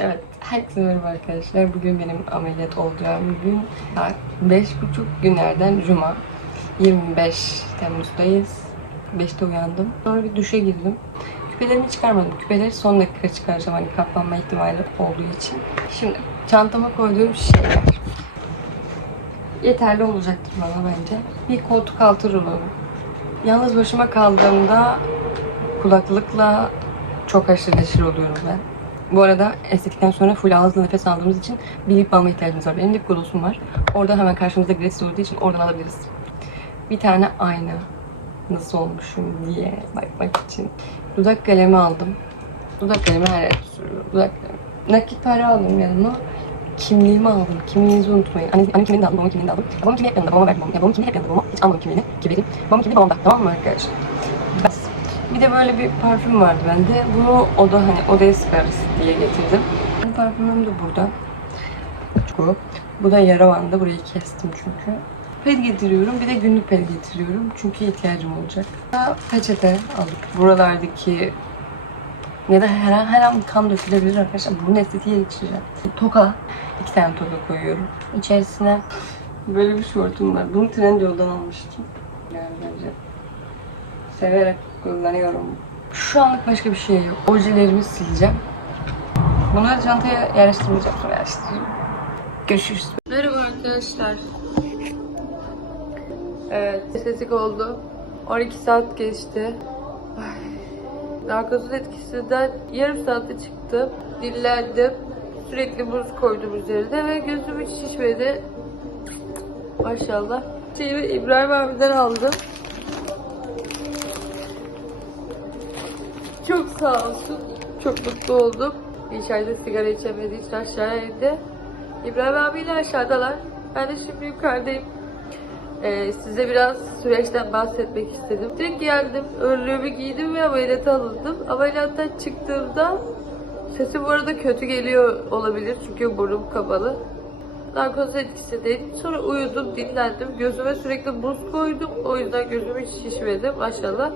Evet, herkese merhaba arkadaşlar. Bugün benim ameliyat olacağım gün. Saat 5.30 günlerden Cuma. 25 Temmuz'dayız. 5'te uyandım. Sonra bir duşa girdim. Küpelerimi çıkarmadım. Küpeleri son dakika çıkaracağım hani kaplanma ihtimali olduğu için. Şimdi çantama koyduğum şeyler. Yeterli olacaktır bana bence. Bir koltuk altı rulomu. Yalnız başıma kaldığımda kulaklıkla çok aşırı neşir oluyorum ben. Bu arada estetikten sonra full ağızla nefes aldığımız için bir lip balma ihtiyacımız var. Benim lip glossum var. Orada hemen karşımızda gratis olduğu için oradan alabiliriz. Bir tane ayna. Nasıl olmuşum diye bakmak için. Dudak kalemi aldım. Dudak kalemi her yerde sürüyorum. Dudak kalemi. Nakit para aldım yanıma. Kimliğimi aldım. Kimliğinizi unutmayın. Anne, annem kimliğini de aldım, babamın kimliğini de aldım. Babamın kimliği hep yanında, babama verdim. Babamın kimliği hep yanında, babama hiç almadım kimliğini. Ki vereyim. Babamın kimliği babamda, tamam mı arkadaşlar? Bir de böyle bir parfüm vardı bende. Bunu oda hani odaya sıkarız diye getirdim. Bu parfümüm de burada. Bu. Bu da yara bandı. Burayı kestim çünkü. Ped getiriyorum. Bir de günlük ped getiriyorum. Çünkü ihtiyacım olacak. Peçete alıp buralardaki ya da her an, her an kan dökülebilir arkadaşlar. Bunun estetiğe geçeceğim. Toka. iki tane toka koyuyorum. İçerisine böyle bir şortum var. Bunu Trendyol'dan almıştım. Yani bence severek kullanıyorum. Şu anlık başka bir şey yok. Ojelerimi sileceğim. Bunları çantaya yerleştirmeyeceğim. Sonra yerleştireceğim. Görüşürüz. Merhaba arkadaşlar. Evet, estetik oldu. 12 saat geçti. Ay. Etkisinden yarım saatte çıktım. Dinlendim. Sürekli buz koydum üzerine ve gözüm hiç şişmedi. Maşallah. Şeyimi İbrahim abiden aldım. Çok sağ olsun. Çok mutlu oldum. İçeride sigara içemediği için aşağıya indi. İbrahim abiyle aşağıdalar. Ben de şimdi yukarıdayım. Ee, size biraz süreçten bahsetmek istedim. Direkt geldim, önlüğümü giydim ve ameliyata alındım. Ameliyattan çıktığımda sesim bu arada kötü geliyor olabilir çünkü burnum kapalı. Narkoz etkisindeydim. Sonra uyudum, dinlendim. Gözüme sürekli buz koydum. O yüzden gözüm hiç şişmedi maşallah.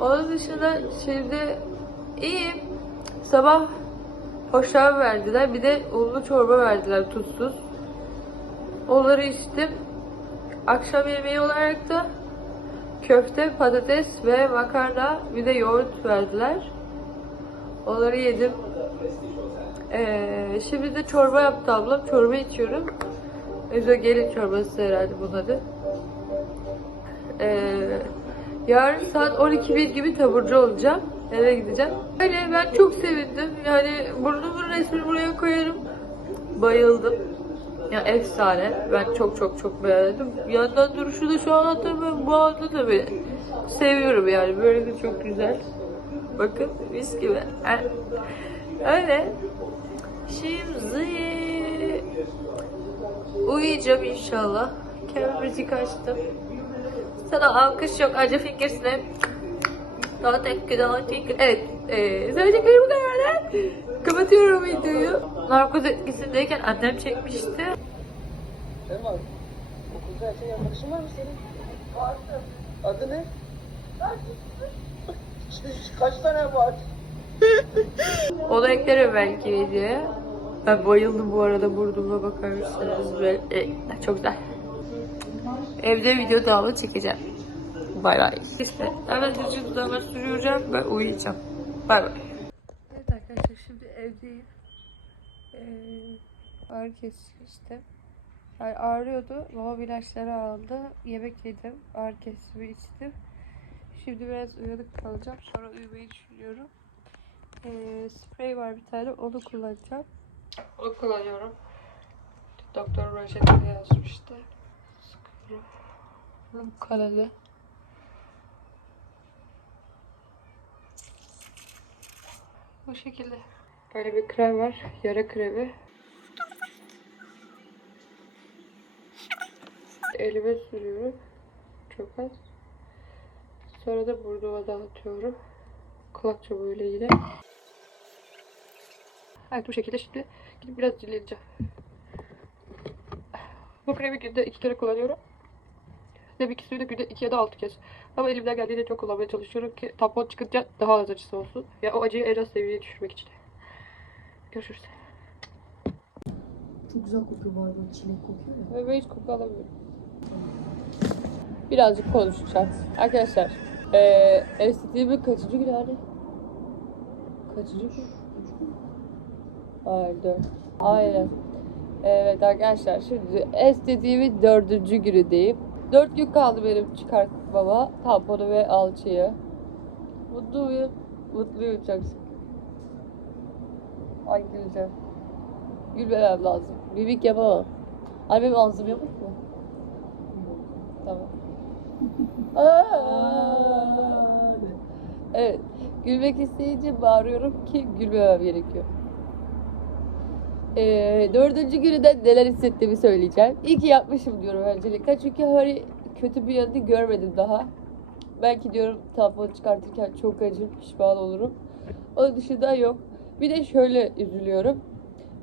Onun dışında şimdi iyiyim. Sabah hoşaf verdiler. Bir de unlu çorba verdiler tuzsuz. Onları içtim. Akşam yemeği olarak da köfte, patates ve makarna bir de yoğurt verdiler. Onları yedim. Ee, şimdi de çorba yaptı ablam. Çorba içiyorum. Özogelin çorbası herhalde bunun adı. Ee, yarın saat 12.1 gibi taburcu olacağım. Eve gideceğim. Öyle ben çok sevindim. Yani burnumun resmini buraya koyarım. Bayıldım. Ya efsane. Ben çok çok çok beğendim. Yandan duruşu da şu an hatırlamıyorum. Bu anda da beni seviyorum yani. Böyle de çok güzel. Bakın mis gibi. Öyle. Şimdi uyuyacağım inşallah. Kendime müzik açtım. Sana alkış yok. Acı fingersine. Daha tek. Evet. E, söyleyeceklerim bu kadar. Kapatıyorum videoyu. Narkoz etkisindeyken annem çekmişti. Selma, okulda erkek arkadaşın var mı senin? Vardı. Adı ne? Kaç tane var? Onu eklerim belki videoya. Ben bayıldım bu arada burnuma bakar mısınız? Böyle, e, çok güzel. Evde video devamlı çekeceğim. Bay bay. İşte hemen düzgün dudağıma sürüyorum ve uyuyacağım. Bay bay. Evet arkadaşlar şimdi evdeyim. Ee, ağrı kesici işte. Yani ağrıyordu. Baba ilaçları aldı. Yemek yedim. Ağrı kesici içtim. Şimdi biraz uyanık kalacağım. Sonra uyumayı düşünüyorum. Ee, sprey var bir tane. Onu kullanacağım. Onu kullanıyorum. Doktor reçetede yazmıştı. Bu kanadı. Bu şekilde. Böyle bir krem var. Yara kremi. Elime sürüyorum. Çok az. Sonra da burnuma dağıtıyorum. Kulak çubuğuyla yine. Evet bu şekilde şimdi gidip biraz dinleneceğim. Bu kremi günde iki kere kullanıyorum. Demek suyu da günde iki ya da altı kez. Ama elimden geldiğince çok kullanmaya çalışıyorum ki tampon çıkınca daha az acısı olsun. Ya o acıyı en az seviyeye düşürmek için. Görüşürüz. Çok güzel kokuyor bu arada. o Çilek kokuyor ya. Ve hiç koku alamıyorum. Birazcık konuşacağız. Arkadaşlar, eee estetiğimin kaçıncı günü hani? Kaçıncı gün? Hayır, dört. Aynen. Evet arkadaşlar, şimdi estetiğimin dördüncü günündeyim. Dört gün kaldı benim çıkartmama. Tamponu ve alçıyı. Mutluyum. Mutluyum çok şükür. Ay güleceğim. Gülmemem lazım. Mimik yapamam. Ay benim ağzım yamuk mu? Tamam. Aa! evet. Gülmek isteyince bağırıyorum ki gülmemem gerekiyor. Ee, dördüncü gününden neler hissettiğimi söyleyeceğim. İyi ki yapmışım diyorum öncelikle. Çünkü hani kötü bir yanını görmedim daha. Belki diyorum tamponu çıkartırken çok acır, pişman olurum. Onun dışında yok. Bir de şöyle üzülüyorum.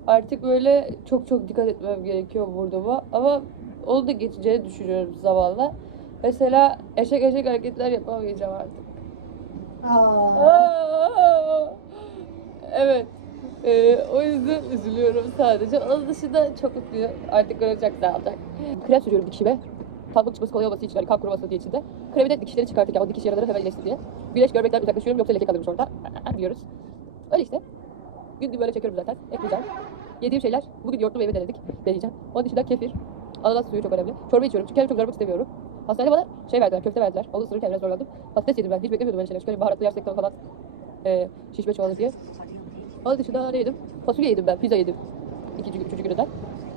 Artık böyle çok çok dikkat etmem gerekiyor vurduğuma. Ama onu da geçeceğini düşünüyorum zamanla. Mesela eşek eşek hareketler yapamayacağım artık. Aa! Evet. Ee, o yüzden üzülüyorum sadece. Onun dışında çok mutluyum. Artık olacak sağlayacak. Krem sürüyorum dikişime. Tampon çıkması kolay olması için, kan kuruması diye içinde. Kremi de dikişleri çıkartırken o dikiş yaraları hemen iyileşsin diye. Güneş görmekten uzaklaşıyorum yoksa leke kalırmış orada. Biliyoruz. Öyle işte. Gün böyle çekiyorum zaten. Ekleyeceğim. Yediğim şeyler, bugün yoğurtlu meyve denedik. Deneyeceğim. Onun dışında kefir, ananas suyu çok önemli. Çorba içiyorum çünkü kendimi çok zorlamak istemiyorum. Hastanede bana şey verdiler, köfte verdiler. Onu ısırırken biraz zorlandım. Patates yedim ben. Hiç beklemiyordum böyle şeyler. Hani baharatlı yersek falan e, şişme çoğalır diye. Onun dışında ne yedim? Fasulye yedim ben, pizza yedim. İkinci gün, üçüncü gününden.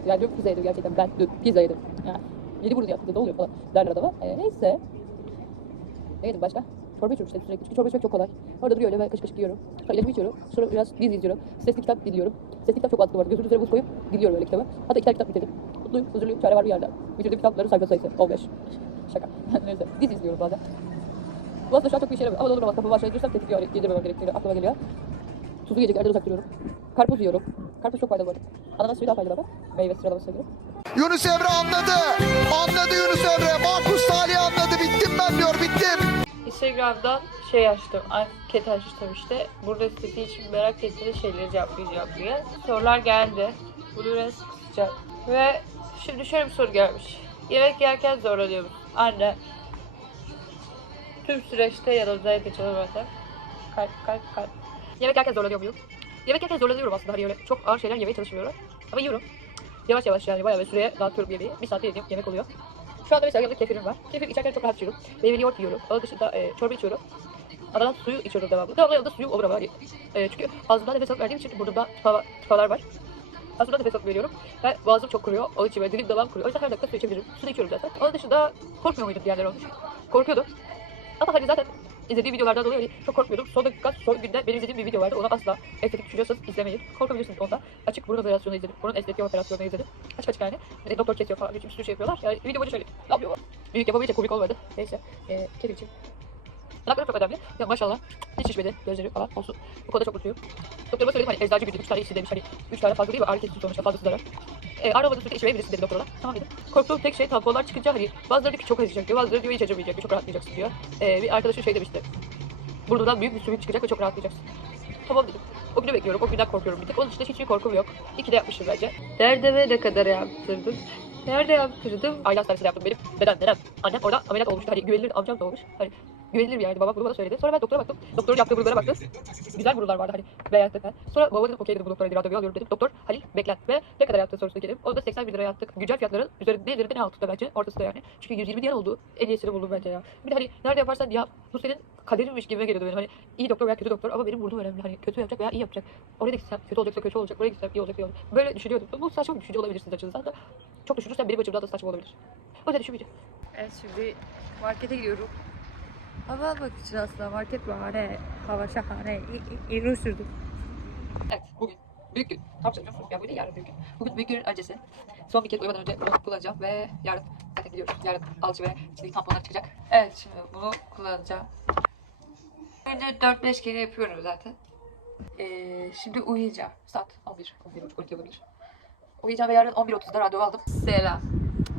Yani diyorum pizza yedim gerçekten ben. Dün pizza yedim. Yani, yedi bunu yaptı, ne oluyor falan derler adama. E, neyse. Ne yedim başka? Çorba içiyorum işte sürekli. Çünkü çorba içmek çok kolay. Orada duruyor öyle ben kaşık kaşık yiyorum. Sonra ilacımı içiyorum. Sonra biraz dizi izliyorum. Sesli kitap dinliyorum. Sesli kitap çok mantıklı var. Gözümün üzerine buz koyup gidiyorum öyle kitabı. Hatta iki tane kitap bitirdim. Mutluyum, huzurluyum, çare var bir yerde. Bitirdiğim kitapların sayfa sayısı 15. Şaka. Neyse. Dizi izliyorum bazen. Bu aslında şu an çok bir işe yaramıyor. Ama olur olmaz kapı başlayıcıysam tetikliyor. Yedirmemem gerektiğini aklıma geliyor. Tuzlu yiyeceklerden uzak duruyorum. Karpuz yiyorum. Karpuz çok faydalı bu arada. Ananas suyu daha faydalı ama. Meyve sıralamasına göre. Yunus Emre anladı. Anladı Yunus Emre. Markus Salih anladı. Bittim ben diyor. Bittim. Instagram'dan şey açtım, anket açtım işte. Burada istediği için merak ettiğiniz şeyleri cevaplayacağım diye. Sorular geldi. Bunu biraz kısacağım. Ve şimdi şöyle bir soru gelmiş. Yemek yerken zorlanıyor musun? Anne. Tüm süreçte yanımdaydı canım benden. Kalp, kalp, kalp. Yemek yerken zorlanıyor muyum? Yemek yerken zorlanıyorum aslında. Hani öyle çok ağır şeyler yemeye çalışmıyorum. Ama yiyorum. Yavaş yavaş yani bayağı bir süreye dağıtıyorum yemeği. Bir saatte yediğim yemek oluyor. Şu anda mesela yanımda kefirim var. Kefir içerken çok rahat içiyorum. Meyveli yoğurt yiyorum. Onun dışında e, çorba içiyorum. Adadan suyu içiyorum devamlı. Devamlı yanında suyum olur ama. hani, E, çünkü ağzımdan nefes alıp verdiğim için burnumda tıpa, tıpalar var. Ağzımdan nefes alıp veriyorum. Ve boğazım çok kuruyor. Onun için böyle dilim damağım kuruyor. O yüzden her dakika su içebilirim. Su da içiyorum zaten. Onun dışında korkmuyor muydum diğerleri olmuş. Korkuyordum. Ama hani zaten izlediğim videolardan dolayı hani çok korkmuyordum. Son dakika, son günde benim izlediğim bir video vardı. Ona asla estetik düşünüyorsanız izlemeyin. Korkabilirsiniz onda. Açık burun operasyonu izledim. Burun estetik operasyonu izledim. Açık açık yani. E, doktor kesiyor falan. Bir sürü şey yapıyorlar. Yani video boyunca şöyle. Ne yapıyorlar? Büyük yapamayınca komik olmadı. Neyse. E, kedi için. Kulaklarım çok önemli. Ya maşallah. Hiç şişmedi. Gözleri falan olsun. Bu konuda çok mutluyum. Doktoruma söyledim hani eczacı güldü. Üç tane içsin demiş. Hani üç tane fazla değil mi? Ağrı kesici sonuçta fazlası zarar. E, ağrı olmadığı sürece içmeyebilirsin dedi doktor ona. Tamam dedim. Korktuğum tek şey tamponlar çıkınca hani bazıları diyor ki çok acıyacak diyor. Bazıları diyor hiç acımayacak diyor. Çok rahatlayacaksın diyor. E, bir arkadaşım şey demişti. Burnundan büyük bir sümük çıkacak ve çok rahatlayacaksın. Tamam dedim. O günü bekliyorum. O günden korkuyorum bir tek. Onun dışında hiçbir korkum yok. İki de yapmışım bence. Nerede ve ne kadar yaptırdım? Nerede yaptırdım? Aile hastanesinde yaptım benim. Neden? Neden? Annem orada ameliyat olmuştu. Hani güvenilir amcam da olmuş. Hani güvenilir bir yerdi. Babam bunu bana söyledi. Sonra ben doktora baktım. Doktorun yaptığı burunlara baktım. Güzel burunlar vardı hani beğendim ben. Sonra babama dedim okey dedim bu doktora randevu alıyorum dedim. Doktor Halil beklen ve ne kadar yaptığı sorusuna geldim. Onu da 81 lira yaptık. Güncel fiyatların üzerinde üzerinde ne altında bence ortasında yani. Çünkü 120 diyen oldu. En iyisini buldum bence ya. Bir de hani nerede yaparsan ya bu senin kaderinmiş gibi geliyordu benim. Hani iyi doktor veya kötü doktor ama benim burnum önemli. Hani kötü yapacak veya iyi yapacak. Oraya gitsem kötü olacaksa kötü olacak. Buraya gitsem iyi olacak iyi olacak. Böyle düşünüyordum. Bu saçma bir düşünce olabilir sizin açınızdan da. Çok düşünürsen benim açımdan da saçma olabilir. O yüzden düşünmeyeceğim. Evet şimdi markete gidiyorum. Hava için aslında market bahane, hava şahane, iyi sürdüm. Evet bugün büyük gün. Tam söylüyorum? Ya bugün değil yarın büyük gün. Bugün büyük günün öncesi. Son bir kez uyumadan önce bunu kullanacağım ve yarın zaten gidiyoruz. Yarın alçı ve içindeki tamponlar çıkacak. Evet şimdi bunu kullanacağım. Önce 4-5 kere yapıyorum zaten. Ee, şimdi uyuyacağım. Saat 11, 11 12 olabilir. Uyuyacağım ve yarın 11.30'da randevu aldım. Selam.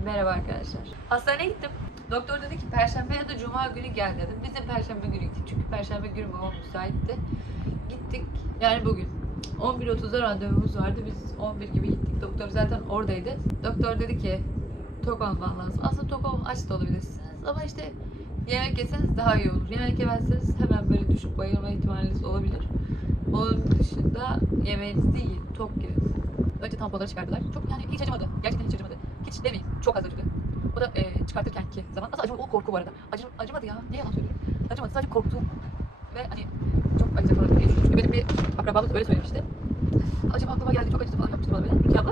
Merhaba arkadaşlar. Hastaneye gittim. Doktor dedi ki perşembe ya da cuma günü gel dedim. Biz de perşembe günü gittik. Çünkü perşembe günü babam müsaitti. Gittik. Yani bugün. 11.30'da randevumuz vardı. Biz 11 gibi gittik. Doktor zaten oradaydı. Doktor dedi ki tok olman lazım. Aslında tok ol, aç da olabilirsiniz. Ama işte yemek yeseniz daha iyi olur. Yemek yemezseniz hemen böyle düşüp bayılma ihtimaliniz olabilir. Onun dışında yemeğinizi yiyin. Tok girin. Önce tamponları çıkardılar. Çok yani hiç acımadı. Gerçekten hiç acımadı. Hiç demeyin. Çok az acıdı. O da e, çıkartırken ki zaman. Aslında acımadı. O korku bu arada. Acı, acımadı ya. Niye yalan söylüyorum? Acımadı. Sadece korktum. Ve hani çok acıdı falan diye düşünmüştüm. Benim bir akrabamız öyle söylemişti. Acaba aklıma geldi çok acıdı falan yapmıştı bana böyle. Rukiye abla.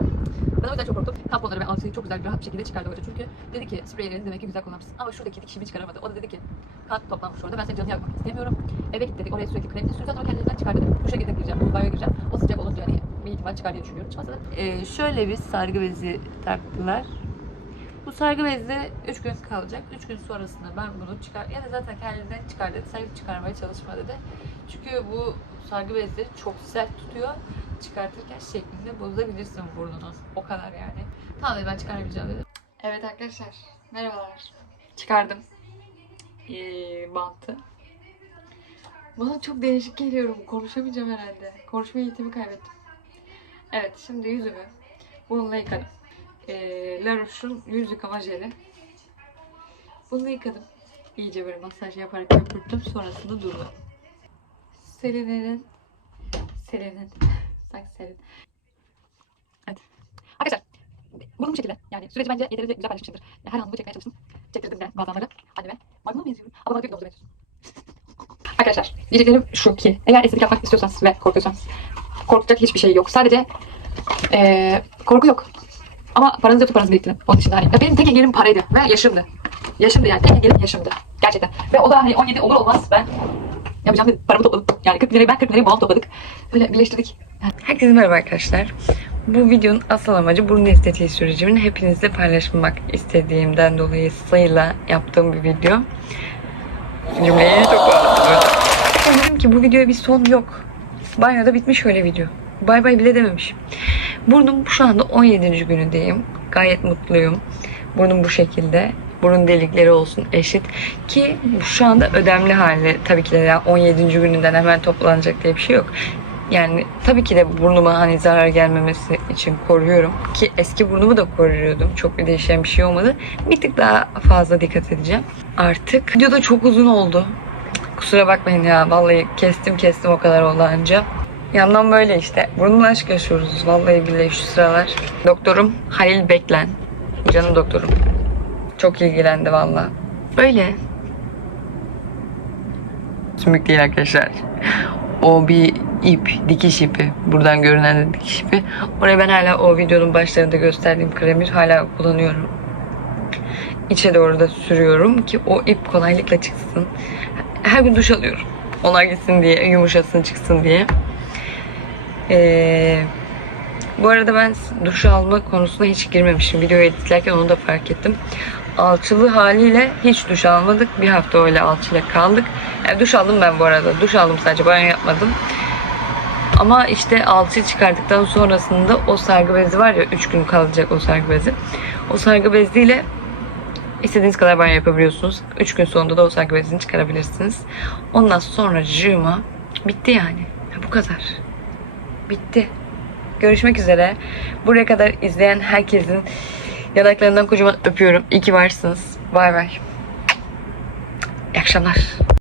Ben o yüzden çok korktum. Tamponları ve ansiyi çok güzel bir rahat bir şekilde çıkardı hoca. Çünkü dedi ki spreylerini demek ki güzel kullanmışsın. Ama şuradaki dikişimi çıkaramadı. O da dedi ki kan toplanmış orada. Ben senin canını yakmak istemiyorum. Eve git dedik. Oraya sürekli kremini sür. Zaten o kendiliğinden çıkar. Bu şekilde gireceğim. Banyoya gireceğim. O sıcak olunca hani bir ihtimal çıkar diye düşünüyorum. Çıkmasa da. Ee, şöyle bir sargı bezi taktılar. Bu sargı bezi 3 gün kalacak. 3 gün sonrasında ben bunu çıkar ya da zaten kendinden çıkar dedi. Sen çıkarmaya çalışma dedi. Çünkü bu sargı bezleri çok sert tutuyor. Çıkartırken şeklinde bozabilirsin burnunu. O kadar yani. Tamam dedi ben çıkaramayacağım dedi. Evet arkadaşlar. Merhabalar. Çıkardım. Ee, bantı. Bana çok değişik geliyorum. Konuşamayacağım herhalde. Konuşma eğitimi kaybettim. Evet şimdi yüzümü bununla yıkadım. Ee, La Roche'un yüz yıkama jeli. Bunu yıkadım. İyice böyle masaj yaparak köpürttüm. Sonrasında durdu. Selin'in Selin'in sanki Selin. Evet. Arkadaşlar bunun bu şekilde. Yani süreci bence yeterince güzel paylaşmışımdır. Her anımı çekmeye çalıştım. Çektirdim de bazıları. Anneme. Maymuna mı yazıyorum? Ama bana diyor ki "Domuz benziyorsun." Arkadaşlar diyeceklerim şu ki eğer estetik yapmak istiyorsanız ve korkuyorsanız korkacak hiçbir şey yok. Sadece eee, korku yok. Ama paranız yoksa paranızı biriktirin. Onun için hani. Benim tek engelim paraydı ve yaşımdı. Yaşımdı yani. Tek engelim yaşımdı. Gerçekten. Ve o da hani 17 olur olmaz ben yapacağım dedim. Paramı topladım. Yani 40 lirayı ben 40 lirayı babam topladık. Böyle birleştirdik. Herkese merhaba arkadaşlar. Bu videonun asıl amacı burun estetiği sürecimin hepinizle paylaşmak istediğimden dolayı sayıyla yaptığım bir video. Cümleyi çok. Sonra dedim ki bu videoya bir son yok. Banyoda bitmiş öyle video. Bay bay bile dememiş. Burnum şu anda 17. günündeyim. Gayet mutluyum. Burnum bu şekilde. Burun delikleri olsun eşit. Ki şu anda ödemli hali. Tabii ki de ya 17. gününden hemen toplanacak diye bir şey yok. Yani tabii ki de burnuma hani zarar gelmemesi için koruyorum. Ki eski burnumu da koruyordum. Çok bir değişen bir şey olmadı. Bir tık daha fazla dikkat edeceğim. Artık video da çok uzun oldu. Kusura bakmayın ya. Vallahi kestim kestim o kadar oldu anca. Yandan böyle işte. Burnumla aşk yaşıyoruz. Vallahi billahi şu sıralar. Doktorum Halil Beklen. Canım doktorum. Çok ilgilendi valla. Böyle. Sümük değil arkadaşlar. O bir ip, dikiş ipi. Buradan görünen de dikiş ipi. Oraya ben hala o videonun başlarında gösterdiğim kremi hala kullanıyorum. İçe doğru da sürüyorum ki o ip kolaylıkla çıksın. Her gün duş alıyorum. Onlar gitsin diye, yumuşasın çıksın diye. Ee, bu arada ben duş alma konusuna hiç girmemişim. Videoyu editlerken onu da fark ettim. Alçılı haliyle hiç duş almadık. Bir hafta öyle alçıyla kaldık. Yani duş aldım ben bu arada. Duş aldım sadece banyo yapmadım. Ama işte alçıyı çıkardıktan sonrasında o sargı bezi var ya 3 gün kalacak o sargı bezi. O sargı beziyle istediğiniz kadar banyo yapabiliyorsunuz. 3 gün sonunda da o sargı bezini çıkarabilirsiniz. Ondan sonra juma bitti yani. Ya bu kadar. Bitti. Görüşmek üzere. Buraya kadar izleyen herkesin yanaklarından kocaman öpüyorum. İyi ki varsınız. Bay bay. İyi akşamlar.